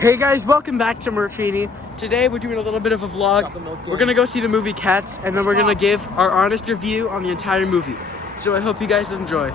Hey guys, welcome back to Murfini. Today we're doing a little bit of a vlog. We're gonna go see the movie Cats, and then we're gonna give our honest review on the entire movie. So I hope you guys enjoy.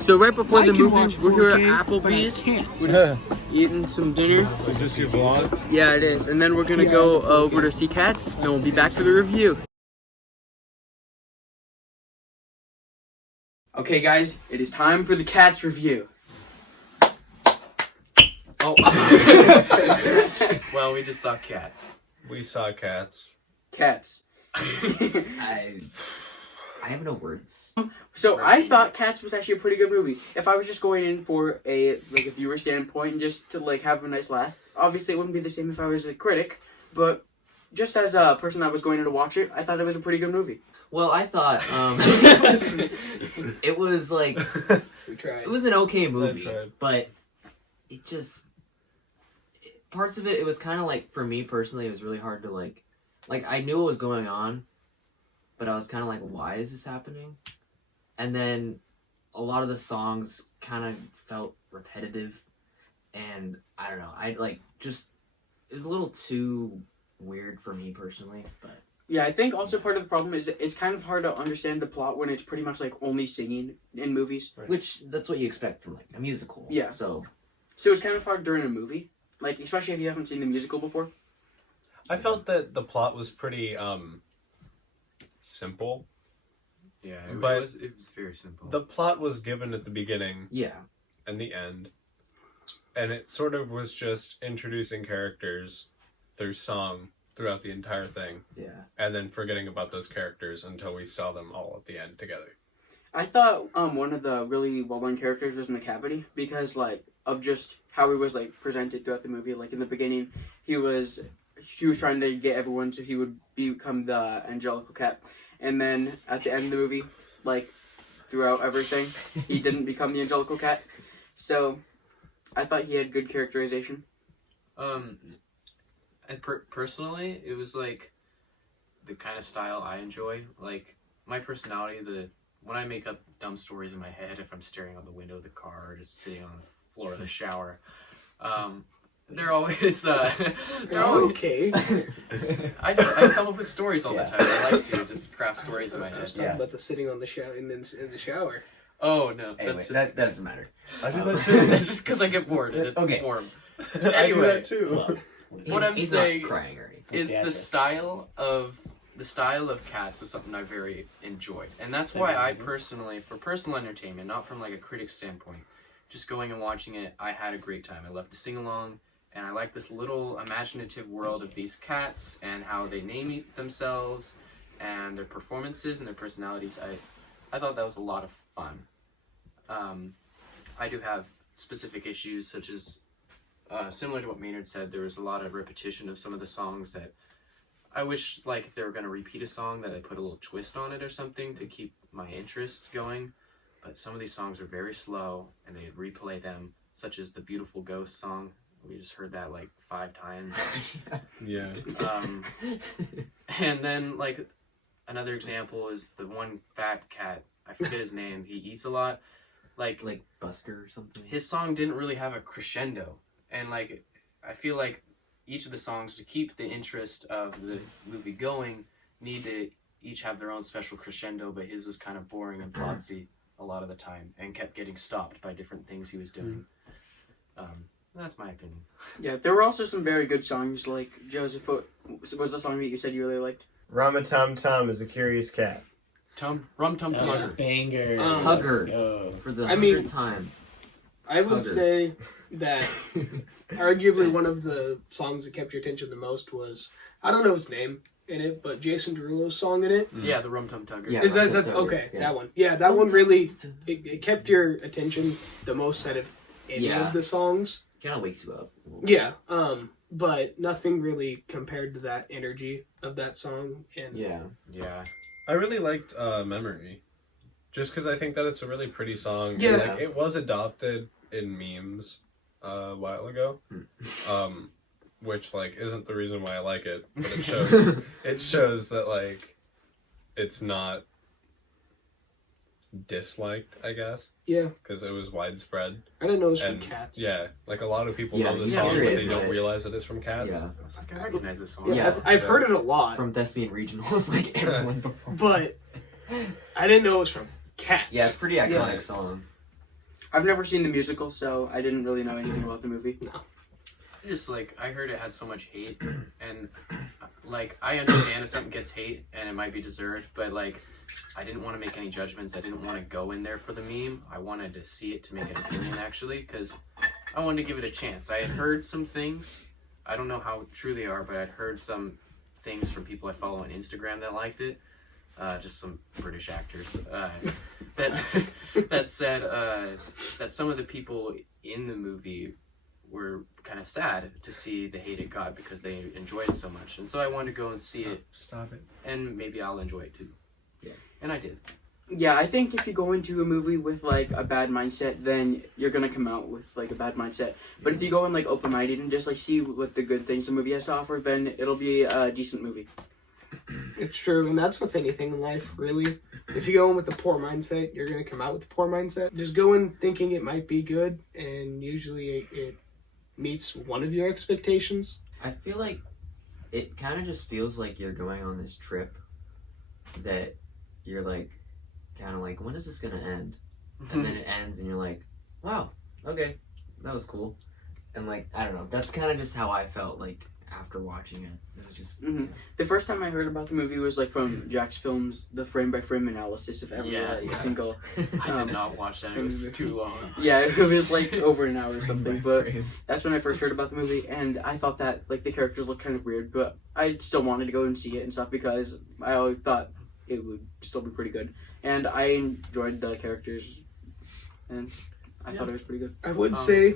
So right before the movie, we're here at Applebee's. We're just eating some dinner. Is this your vlog? Yeah, it is. And then we're gonna go over to see Cats, and we'll be back for the review. Okay guys, it is time for the Cats review. Oh. Well, we just saw Cats. We saw Cats. Cats. I have no words. So I thought Cats was actually a pretty good movie. If I was just going in for a viewer standpoint and just to have a nice laugh, obviously it wouldn't be the same if I was a critic. But just as a person that was going in to watch it, I thought it was a pretty good movie. Well, I thought it was like it was an okay movie, but it just parts of it was kind of like, for me personally, it was really hard to like I knew what was going on, but I was kind of like, why is this happening? And then a lot of the songs kind of felt repetitive, and I don't know, it was a little too weird for me personally. But yeah, I think also part of the problem is it's kind of hard to understand the plot when it's pretty much only singing in movies. Right. Which that's what you expect from a musical. Yeah. So it's kind of hard during a movie, especially if you haven't seen the musical before. I felt that the plot was pretty simple. Yeah, But it was very simple. The plot was given at the beginning yeah. and the end, and it sort of was just introducing characters through song throughout the entire thing, Yeah. and then forgetting about those characters until we saw them all at the end together. I thought one of the really well-known characters was McCavity because of just how he was presented throughout the movie. In the beginning, he was trying to get everyone so he would become the Angelical Cat, and then at the end of the movie, throughout everything, he didn't become the Angelical Cat. So I thought he had good characterization. Personally, it was the kind of style I enjoy. My personality, when I make up dumb stories in my head, if I'm staring out the window of the car or just sitting on the floor of the shower, they're always Okay. I come up with stories all the time. I like to just craft stories in my head. Talking about the sitting on the shower in the shower. Oh no, Anyway, that's just that doesn't matter. I do that too. that's just because I get bored and it's Okay. warm. I do Anyway, that too. What I'm He's saying not crying or anything. is the style of Cats was something I very enjoyed, and that's why I personally, for personal entertainment, not from a critic standpoint, just going and watching it, I had a great time. I loved the sing along, and I like this little imaginative world of these cats and how they name themselves and their performances and their personalities. I thought that was a lot of fun. I do have specific issues, such as similar to what Maynard said, there was a lot of repetition of some of the songs that I wish, if they were going to repeat a song, that they put a little twist on it or something to keep my interest going. But some of these songs are very slow, and they replay them, such as the Beautiful Ghost song. We just heard that 5 times. Yeah. And then, another example is the one fat cat. I forget his name. He eats a lot. Like Buster or something. His song didn't really have a crescendo. And, I feel like each of the songs, to keep the interest of the movie going, need to each have their own special crescendo, but his was kind of boring and plotzy a lot of the time and kept getting stopped by different things he was doing. That's my opinion. Yeah, there were also some very good songs, Joseph. What was the song that you said you really liked? Rama-Tum Tum is a curious cat. Rum Tum Tugger. Banger. Tugger. For the 100th time. I would Tugger. say that arguably one of the songs that kept your attention the most was, I don't know his name in it, but Jason Derulo's song in it. Yeah, the Rum Tum Tugger. Yeah. Is that Rum Tum Tugger, okay? yeah. That one. Yeah, that one really it kept your attention the most out of any Yeah. of the songs. Kind of wakes you up. Yeah. But nothing really compared to that energy of that song. And Yeah. Yeah. I really liked Memory, just because I think that it's a really pretty song. Yeah. And, it was adopted in memes a while ago, which isn't the reason why I like it, but it shows it shows that it's not disliked, I guess, Yeah, because it was widespread. I didn't know it was from And Cats. yeah, like a lot of people Yeah, know the you song, hear but it, they don't but- realize it is from Cats. Yeah. I was like, I recognize this song. Yeah, I've heard it a lot, From Thespian Regionals, like everyone performs. but I didn't know it was from Cats. Yeah, it's a pretty iconic Yeah. song. I've never seen the musical, so I didn't really know anything about the movie. Just like I heard it had so much hate, and like I understand if something gets hate and it might be deserved, but like I didn't want to make any judgments. I didn't want to go in there for the meme. I wanted to see it to make an opinion actually, because I wanted to give it a chance. I had heard some things. I don't know how true they are, but I'd heard some things from people I follow on Instagram that liked it. Just some British actors that said that some of the people in the movie were kind of sad to see the hate it got because they enjoyed it so much, and so I wanted to go and see it, Stop it. and maybe I'll enjoy it too. Yeah. And I did. Yeah, I think if you go into a movie with like a bad mindset, then you're gonna come out with like a bad mindset. But if you go in like open-minded and just like see what the good things the movie has to offer, then it'll be a decent movie. It's true, and that's with anything in life, really. If you go in with a poor mindset, you're going to come out with a poor mindset. Just go in thinking it might be good, and usually it meets one of your expectations. I feel like it kind of just feels like you're going on this trip that you're like, kind of like, when is this going to end? And then it ends, and you're like, wow, okay, that was cool. And like, I don't know, that's kind of just how I felt like after watching it. It was just, Mhm. The first time I heard about the movie was like from Jack's Films, the frame-by-frame analysis of every Yeah, like, yeah. single. I did not watch that. It was too long. Yeah, it was like over an hour or something. But that's when I first heard about the movie, and I thought that like the characters looked kind of weird, but I still wanted to go and see it and stuff because I always thought it would still be pretty good, and I enjoyed the characters, and I thought it was pretty good. I would say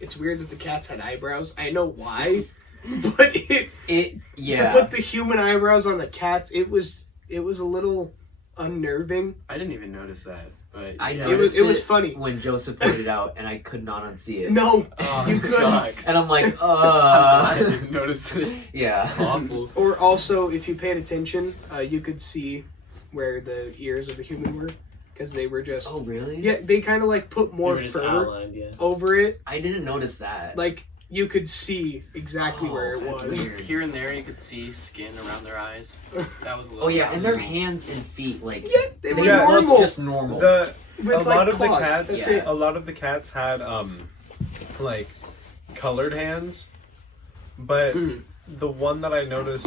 it's weird that the cats had eyebrows. I know why, but to put the human eyebrows on the cats, it was a little unnerving. I didn't even notice that, but I yeah. noticed It was funny. when Joseph pointed it out, and I could not unsee it. No, Oh, you that couldn't. sucks. And I'm like, I didn't notice it. yeah. It's awful. Or also, if you paid attention, you could see where the ears of the human were, because they were just Oh, really? yeah, they kind of like put more They were just fur outlined, yeah. over it. I didn't notice that. Like you could see exactly where it that's was. weird. Here and there, you could see skin around their eyes. That was a little. Oh, yeah, and their hands and feet, like, Yeah, they were Yeah, normal. just normal. The with a like lot of claws. the cats, That's Yeah. it. a lot of the cats had like colored hands, but Mm. the one that I noticed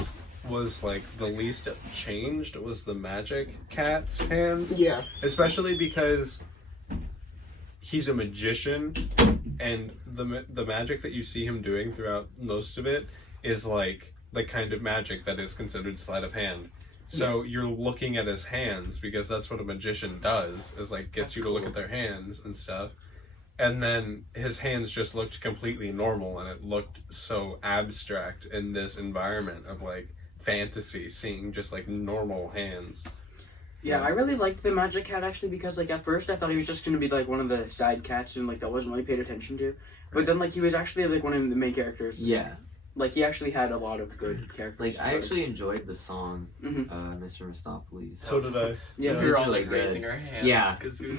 was like the least changed was the magic cat's hands, Yeah, especially because he's a magician, and the magic that you see him doing throughout most of it is like the kind of magic that is considered sleight of hand. So you're looking at his hands because that's what a magician does, is like gets That's you to look cool. at their hands and stuff. And then his hands just looked completely normal, and it looked so abstract in this environment of like fantasy, seeing just like normal hands. Yeah, I really liked the magic cat actually because like at first I thought he was just gonna be like one of the side cats and like that wasn't really paid attention to, but then like he was actually like one of the main characters. yeah. Like he actually had a lot of good characters. Like, I actually enjoyed the song, Mhm. Mr. Mistopheles. So did I. Yeah, it we was were all really like good. raising our hands. Yeah. because it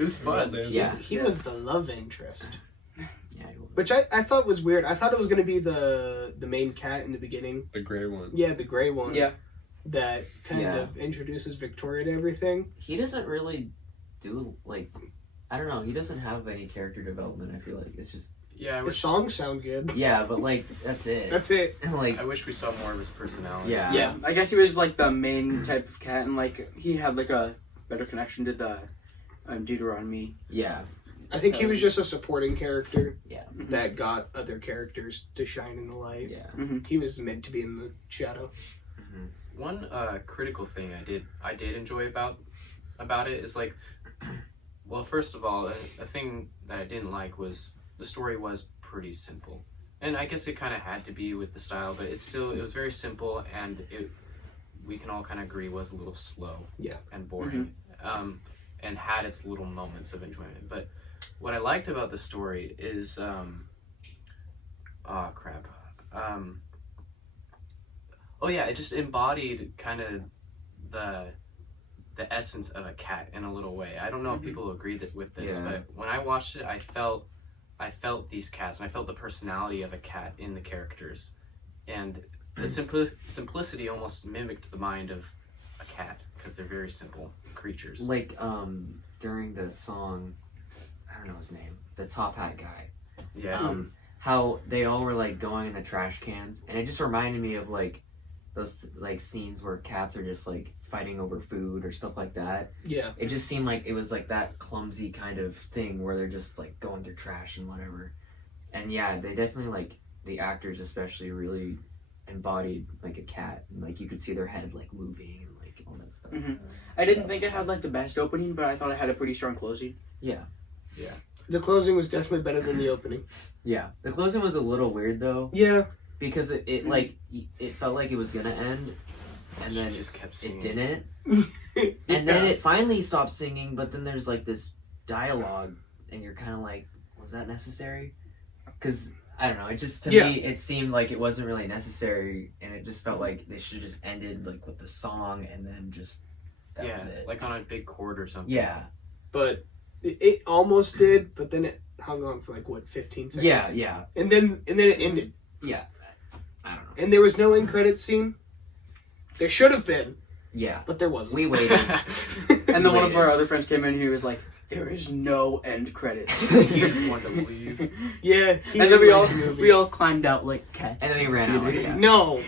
was fun. Yeah. he was the love interest, Yeah, which I thought was weird. I thought it was gonna be the main cat in the beginning. The gray one. Yeah, the gray one. Yeah. That kind Yeah. of introduces Victoria to everything. he doesn't really do, like, I don't know, he doesn't have any character development, I feel like. It's just, Yeah, I The wish. songs sound good. yeah, but, like, that's it. That's it. And, like, I wish we saw more of his personality. yeah. Yeah, I guess he was like the main type of cat, and like he had like a better connection to the Deuteronomy. Yeah. I think he was just a supporting character Yeah. that got other characters to shine in the light. Yeah. He was meant to be in the shadow. One critical thing I did enjoy about it is like, well, first of all, a thing that I didn't like was the story was pretty simple, and I guess it kind of had to be with the style, but it was very simple, and we can all kind of agree was a little slow, Yeah. and boring, and had its little moments of enjoyment. But what I liked about the story is, oh yeah, it just embodied kind of the the essence of a cat in a little way. I don't know if people agree with this, Yeah. but when I watched it, I felt these cats, and I felt the personality of a cat in the characters, and the simplicity almost mimicked the mind of a cat because they're very simple creatures. Like during the song, I don't know his name, the Top Hat guy. Yeah. How they all were like going in the trash cans, and it just reminded me of like those like scenes where cats are just like fighting over food or stuff like that. Yeah. It just seemed like it was like that clumsy kind of thing where they're just like going through trash and whatever. And yeah, they definitely like the actors especially really embodied like a cat, and like you could see their head like moving and like all that stuff. I didn't think it had like the best opening, but I thought it had a pretty strong closing. Yeah. The closing was definitely better than the opening. Yeah. The closing was a little weird though, Yeah. because it like it felt like it was gonna end, and then She just kept singing. it didn't. And then it finally stopped singing, but then there's like this dialogue, and you're kind of like, was that necessary? Because I don't know, it just to me it seemed like it wasn't really necessary, and it just felt like they should have just ended like with the song, and then just that was it. Like on a big chord or something. Yeah, But it almost did, but then it hung on for like, what, 15 seconds? yeah, And then it ended. yeah. I don't know. And there was no end credit scene. There should have been, Yeah, but there wasn't. we waited. And then one of our other friends came in and he was like, there is no end credit. He just wanted to leave. Yeah. And then we all climbed out like cats. And then he ran out. Like that. No.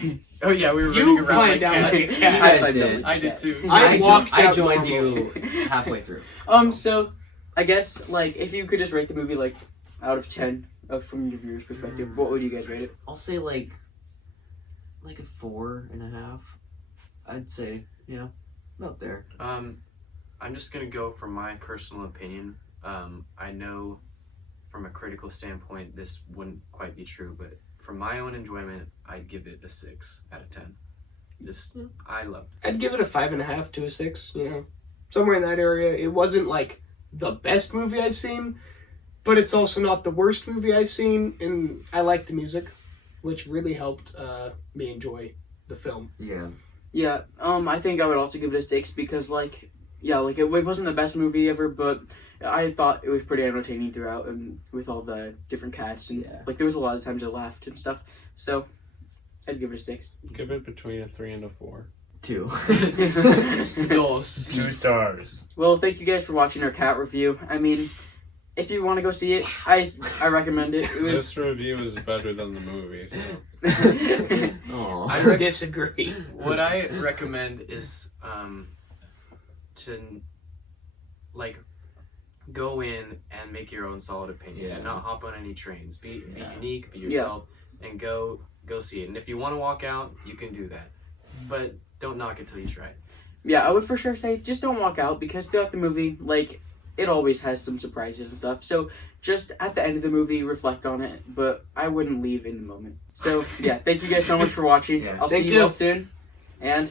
Oh yeah, we were You running around like climbed down like cats. a cat. I guys climbed did. out like I a did cat. too. I walked I out joined normal. you halfway through. So I guess like if you could just rate the movie like out of 10 from your viewer's perspective, what would you guys rate it? I'll say like a 4.5. I'd say, about there. I'm just gonna go from my personal opinion. I know from a critical standpoint this wouldn't quite be true, but from my own enjoyment, I'd give it a 6 out of 10. I loved it. I'd give it a 5.5 to a 6, somewhere in that area. It wasn't like the best movie I've seen, but it's also not the worst movie I've seen, and I like the music, which really helped me enjoy the film. Yeah. Yeah, I think I would also give it a 6 because it wasn't the best movie ever, but I thought it was pretty entertaining throughout, and with all the different cats, and there was a lot of times I laughed and stuff. So I'd give it a 6. Give it between a 3 and a 4. 2. 2 stars. Well, thank you guys for watching our cat review. I mean, if you want to go see it, I recommend it. It was This review is better than the movie. So. Aw. I disagree. What I recommend is to go in and make your own solid opinion and not hop on any trains. Be unique, be yourself, and go see it. And if you want to walk out, you can do that, but don't knock it till you try it. Yeah, I would for sure say just don't walk out because throughout the movie, it always has some surprises and stuff. So just at the end of the movie, reflect on it, but I wouldn't leave in the moment. So yeah, thank you guys so much for watching. Yeah. I'll see you all soon, and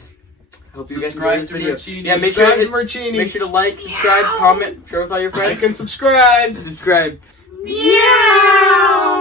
I hope you guys enjoyed this video. Marcini. Yeah, make sure to like, subscribe, comment, share with all your friends, Like and subscribe. and subscribe. Meow.